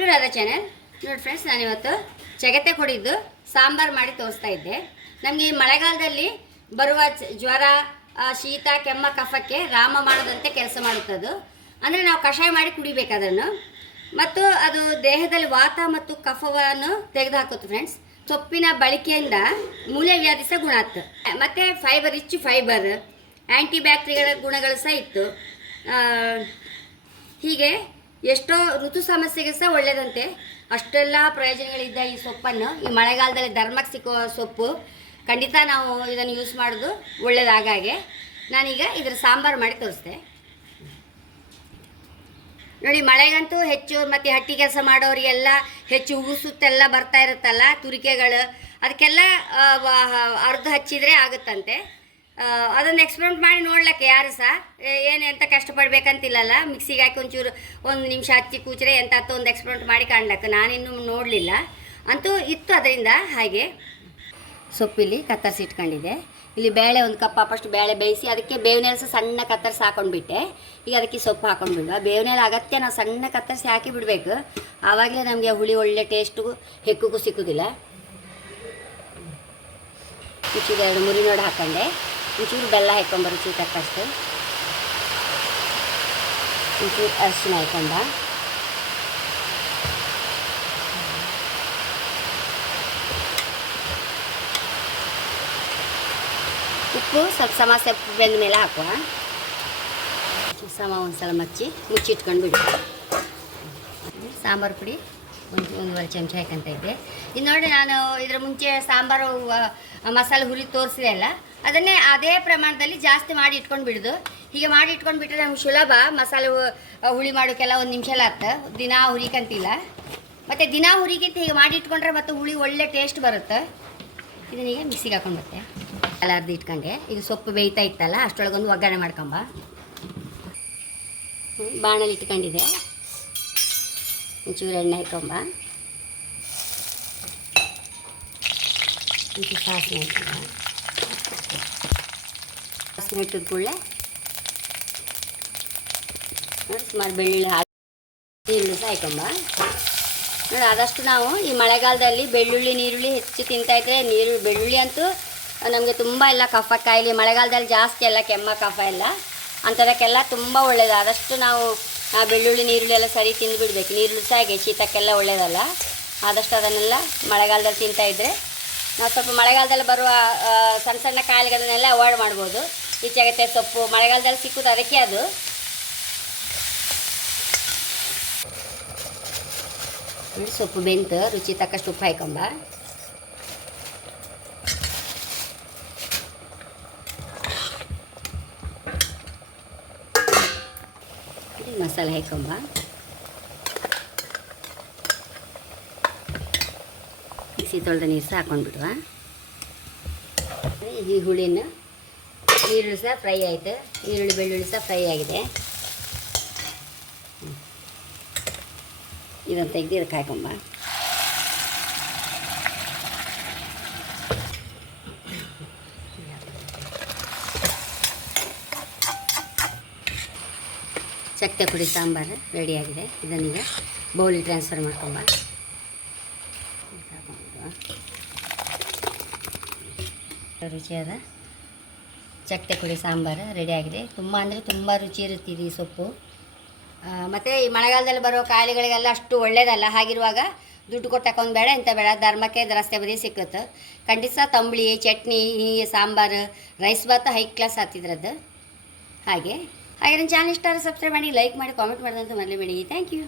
To Radha channel. ನೋಡಿ friends, ನಾನಿವತ್ತು ಚಗತೆ ಕೊಡಿದ್ದು ಸಾಂಬಾರು ಮಾಡಿ ತೋರಿಸ್ತಾ ಇದ್ದೆ. ನಮಗೆ ಈ ಮಳೆಗಾಲದಲ್ಲಿ ಬರುವ ಜ್ವರ, ಶೀತ, ಕೆಮ್ಮ, ಕಫಕ್ಕೆ ರಾಮ ಮಾಡದಂತೆ ಕೆಲಸ ಮಾಡುತ್ತದು. ಅಂದರೆ ನಾವು ಕಷಾಯ ಮಾಡಿ ಕುಡಿಬೇಕು ಅದನ್ನು, ಮತ್ತು ಅದು ದೇಹದಲ್ಲಿ ವಾತ ಮತ್ತು ಕಫವನ್ನು ತೆಗೆದುಹಾಕುತ್ತೆ ಫ್ರೆಂಡ್ಸ್. ಸೊಪ್ಪಿನ ಬಳಕೆಯಿಂದ ಮೂಲೆ ವ್ಯಾಧಿ ಸಹ ಗುಣ ಆಯ್ತು. ಮತ್ತು ಫೈಬರ್, ರಿಚ್ ಫೈಬರ್, ಆ್ಯಂಟಿ ಬ್ಯಾಕ್ಟೀರಿಯಲ್ ಗುಣಗಳು ಸಹ ಇತ್ತು. ಹೀಗೆ ಎಷ್ಟೋ ಋತು ಸಮಸ್ಯೆಗೆ ಸಹ ಒಳ್ಳೆಯದಂತೆ. ಅಷ್ಟೆಲ್ಲ ಪ್ರಯೋಜನಗಳಿದ್ದ ಈ ಸೊಪ್ಪನ್ನು ಈ ಮಳೆಗಾಲದಲ್ಲಿ ಧರ್ಮಕ್ಕೆ ಸಿಕ್ಕುವ ಸೊಪ್ಪು, ಖಂಡಿತ ನಾವು ಇದನ್ನು ಯೂಸ್ ಮಾಡೋದು ಒಳ್ಳೆಯದಾಗಾಗೆ. ನಾನೀಗ ಇದರ ಸಾಂಬಾರು ಮಾಡಿ ತೋರಿಸ್ದೆ. ನೋಡಿ, ಮಳೆಗಂತೂ ಹೆಚ್ಚು ಮತ್ತು ಹಟ್ಟಿ ಕೆಲಸ ಮಾಡೋರಿಗೆಲ್ಲ ಹೆಚ್ಚು ಉಗುಸುತ್ತೆಲ್ಲ ಬರ್ತಾ ಇರುತ್ತಲ್ಲ, ತುರಿಕೆಗಳು, ಅದಕ್ಕೆಲ್ಲ ಅರ್ಧ ಹಚ್ಚಿದರೆ ಆಗುತ್ತಂತೆ. ಅದನ್ನು ಎಕ್ಸ್ಪೆರಿಮೆಂಟ್ ಮಾಡಿ ನೋಡ್ಲಿಕ್ಕೆ ಯಾರು ಸಹ ಏನು ಎಂತ ಕಷ್ಟಪಡಬೇಕಂತಿಲ್ಲಲ್ಲ. ಮಿಕ್ಸಿಗೆ ಹಾಕಿ ಒಂಚೂರು 1 ನಿಮಿಷ ಹಚ್ಚಿ ಕೂಚ್ರೆ ಎಂತ ಒಂದು ಎಕ್ಸ್ಪೆರಿಮೆಂಟ್ ಮಾಡಿ ಕಾಣ್ಲಕ್ಕೆ ನಾನಿನ್ನೂ ನೋಡಲಿಲ್ಲ. ಅಂತೂ ಇತ್ತು ಅದರಿಂದ. ಹಾಗೆ ಸೊಪ್ಪಿಲ್ಲಿ ಕತ್ತರಿಸಿ ಇಟ್ಕೊಂಡಿದ್ದೆ. ಇಲ್ಲಿ ಬೇಳೆ 1 ಕಪ್ ಫಸ್ಟ್ ಬೇಳೆ ಬೇಯಿಸಿ ಅದಕ್ಕೆ ಬೇವಿನ ಸಹ ಸಣ್ಣ ಕತ್ತರಿಸಿ ಹಾಕೊಂಡ್ಬಿಟ್ಟೆ. ಈಗ ಅದಕ್ಕೆ ಸೊಪ್ಪು ಹಾಕೊಂಡ್ಬಿಡುವ. ಬೇವಿನ ಅಗತ್ಯ ನಾವು ಸಣ್ಣ ಕತ್ತರಿಸಿ ಹಾಕಿ ಬಿಡಬೇಕು, ಆವಾಗಲೇ ನಮಗೆ ಹುಳಿ ಒಳ್ಳೆ ಟೇಸ್ಟು ಹೆಕ್ಕಗೂ ಸಿಕ್ಕುದಿಲ್ಲ. ರುಚಿಗೆ 2 ಮುರಿನೋಡು ಹಾಕೊಂಡೆ. ಒಂಚೂರು ಬೆಲ್ಲ ಹಾಕೊಂಬ ರುಚಿ ತಕ್ಕಷ್ಟು, ಒಂಚೂರು ಅರಿಶಿನ ಹಾಕೊಂಡ, ಉಪ್ಪು ಸ್ವಲ್ಪ ಸಮ ಬೆಂದ ಮೇಲೆ ಹಾಕುವ. ಸಮ ಒಂದ್ಸಲ ಮುಚ್ಚಿಟ್ಕೊಂಡು ಬಿಡು. ಸಾಂಬಾರು ಪುಡಿ 1.5 ಚಮಚ ಹಾಕಂತ ಇದ್ದೆ. ಇದು ನೋಡಿ, ನಾನು ಇದರ ಮುಂಚೆ ಸಾಂಬಾರು ಮಸಾಲೆ ಹುರಿ ತೋರಿಸಿದೆ ಅಲ್ಲ, ಅದನ್ನೇ ಅದೇ ಪ್ರಮಾಣದಲ್ಲಿ ಜಾಸ್ತಿ ಮಾಡಿ ಇಟ್ಕೊಂಡು ಬಿಡೋದು. ಹೀಗೆ ಮಾಡಿ ಇಟ್ಕೊಂಡು ಬಿಟ್ಟರೆ ನಮ್ಗೆ ಸುಲಭ. ಮಸಾಲೆ ಹುಳಿ ಮಾಡೋಕ್ಕೆಲ್ಲ 1 ನಿಮಿಷ ಎಲ್ಲ ಆಗ್ತದೆ, ದಿನಾ ಹುರಿಕಂತಿಲ್ಲ. ಮತ್ತು ದಿನಾ ಹುರಿಗಿಂತ ಹೀಗೆ ಮಾಡಿ ಇಟ್ಕೊಂಡ್ರೆ ಮತ್ತು ಹುಳಿ ಒಳ್ಳೆ ಟೇಸ್ಟ್ ಬರುತ್ತೆ. ಇದನ್ನೀಗ ಮಿಕ್ಸಿಗೆ ಹಾಕೊಂಡು ಬರುತ್ತೆ. ಎಲ್ಲ ಅರ್ದು ಇಟ್ಕೊಂಡೆ. ಈಗ ಸೊಪ್ಪು ಬೇಯ್ತಾ ಇತ್ತಲ್ಲ, ಅಷ್ಟರೊಳಗೊಂದು ಒಗ್ಗರಣೆ ಮಾಡ್ಕೊಂಬ. ಬಾಣಲ್ಲಿ ಇಟ್ಕೊಂಡಿದ್ದೆ. ಒಂಚೂರು ಎಣ್ಣೆ ಹಾಕೊಂಬ, ಒಂಚೂರು ಸಾಸಿವೆ ಹಾಕೊಂಬ. ಸಾಸಿವೆ ಇಟ್ಟಿದ ಕೂಡಲೇ ನೋಡಿ ಸುಮಾರು ಬೆಳ್ಳುಳ್ಳಿ ಈರುಳ್ಳಿ ಸಹ ಹಾಕೊಂಬ. ನೋಡಿ, ಆದಷ್ಟು ನಾವು ಈ ಮಳೆಗಾಲದಲ್ಲಿ ಬೆಳ್ಳುಳ್ಳಿ ನೀರುಳ್ಳಿ ಹೆಚ್ಚು ತಿಂತಾಯಿದ್ರೆ, ಬೆಳ್ಳುಳ್ಳಿ ಅಂತೂ ನಮಗೆ ತುಂಬ ಎಲ್ಲ ಕಫ ಕಾಯಿಲೆ ಮಳೆಗಾಲದಲ್ಲಿ ಜಾಸ್ತಿ ಎಲ್ಲ ಕೆಮ್ಮ ಕಫ ಎಲ್ಲ ಅಂಥದಕ್ಕೆಲ್ಲ ತುಂಬ ಒಳ್ಳೆಯದು. ಆದಷ್ಟು ನಾವು ಬೆಳ್ಳುಳ್ಳಿ ನೀರುಳ್ಳಿ ಎಲ್ಲ ಸರಿ ತಿಂದುಬಿಡ್ಬೇಕು. ನೀರುಳ್ಳಿ ಸಹ ಹಾಗೆ ಶೀತಕ್ಕೆಲ್ಲ ಒಳ್ಳೆಯದಲ್ಲ. ಆದಷ್ಟು ಅದನ್ನೆಲ್ಲ ಮಳೆಗಾಲದಲ್ಲಿ ತಿಂತಾಯಿದ್ರೆ ನಾವು ಸ್ವಲ್ಪ ಮಳೆಗಾಲದಲ್ಲಿ ಬರುವ ಸಣ್ಣ ಸಣ್ಣ ಕಾಯಿಲೆಗಳನ್ನೆಲ್ಲ ಅವಾಯ್ಡ್ ಮಾಡ್ಬೋದು. ಈ ಚಗತೆ ಸೊಪ್ಪು ಮಳೆಗಾಲದಲ್ಲಿ ಸಿಕ್ಕುದು ಅದಕ್ಕೆ. ಅದು ಸೊಪ್ಪು ಬೆಂತು, ರುಚಿ ತಕ್ಕಷ್ಟು ಉಪ್ಪು ಹಾಕೊಂಬ. ಮಸಾಲೆ ಹಾಕೊಂಬ. ಮಿಕ್ಸಿ ತೊಳೆದ ನೀರು ಸಹ ಹಾಕೊಂಡ್ಬಿಡುವ. ಈ ಹುಳಿನ ಈರುಳ್ಳಿ ಸಹ ಫ್ರೈ ಆಯಿತು, ಈರುಳ್ಳಿ ಬೆಳ್ಳುಳ್ಳಿ ಸಹ ಫ್ರೈ ಆಗಿದೆ. ಇದನ್ನು ತೆಗೆದು ಇದಕ್ಕೆ ಹಾಕೊಂಬ. ಚಕ್ಕೆ ಪುಡಿ ಸಾಂಬಾರು ರೆಡಿಯಾಗಿದೆ. ಇದನ್ನೀಗ ಬೌಲಿಗೆ ಟ್ರಾನ್ಸ್ಫರ್ ಮಾಡ್ಕೊಂಬ. ರುಚಿಯಾದ ಚಕ್ಕೆ ಪುಡಿ ಸಾಂಬಾರು ರೆಡಿಯಾಗಿದೆ. ತುಂಬ ಅಂದರೆ ತುಂಬ ರುಚಿ ಇರುತ್ತೆ ಈ ಸೊಪ್ಪು. ಮತ್ತು ಈ ಮಳೆಗಾಲದಲ್ಲಿ ಬರೋ ಕಾಯಿಲೆಗಳಿಗೆಲ್ಲ ಅಷ್ಟು ಒಳ್ಳೆಯದಲ್ಲ. ಹಾಗಿರುವಾಗ ದುಡ್ಡು ಕೊಟ್ಟು ತಗೊಂಡು ಬೇಡ, ಇಂಥ ಬೇಡ, ಧರ್ಮಕ್ಕೆ ರಸ್ತೆ ಬದಿ ಸಿಕ್ಕುತ್ತೆ. ಖಂಡಿತ ತಂಬಳಿ, ಚಟ್ನಿ, ಹೀಗೆ sambar, rice bath high class ಆಗ್ತಿದ್ರದ್ದು. ಹಾಗೆ ನನ್ನ ಚಾನಲ್ ಇಷ್ಟ ಆದರೆ ಸಬ್ಸ್ಕ್ರೈಬ್ ಮಾಡಿ, ಲೈಕ್ ಮಾಡಿ, ಕಾಮೆಂಟ್ ಮಾಡೋದಂತೂ ಮರಲೇಬೇಡಿ. Thank you.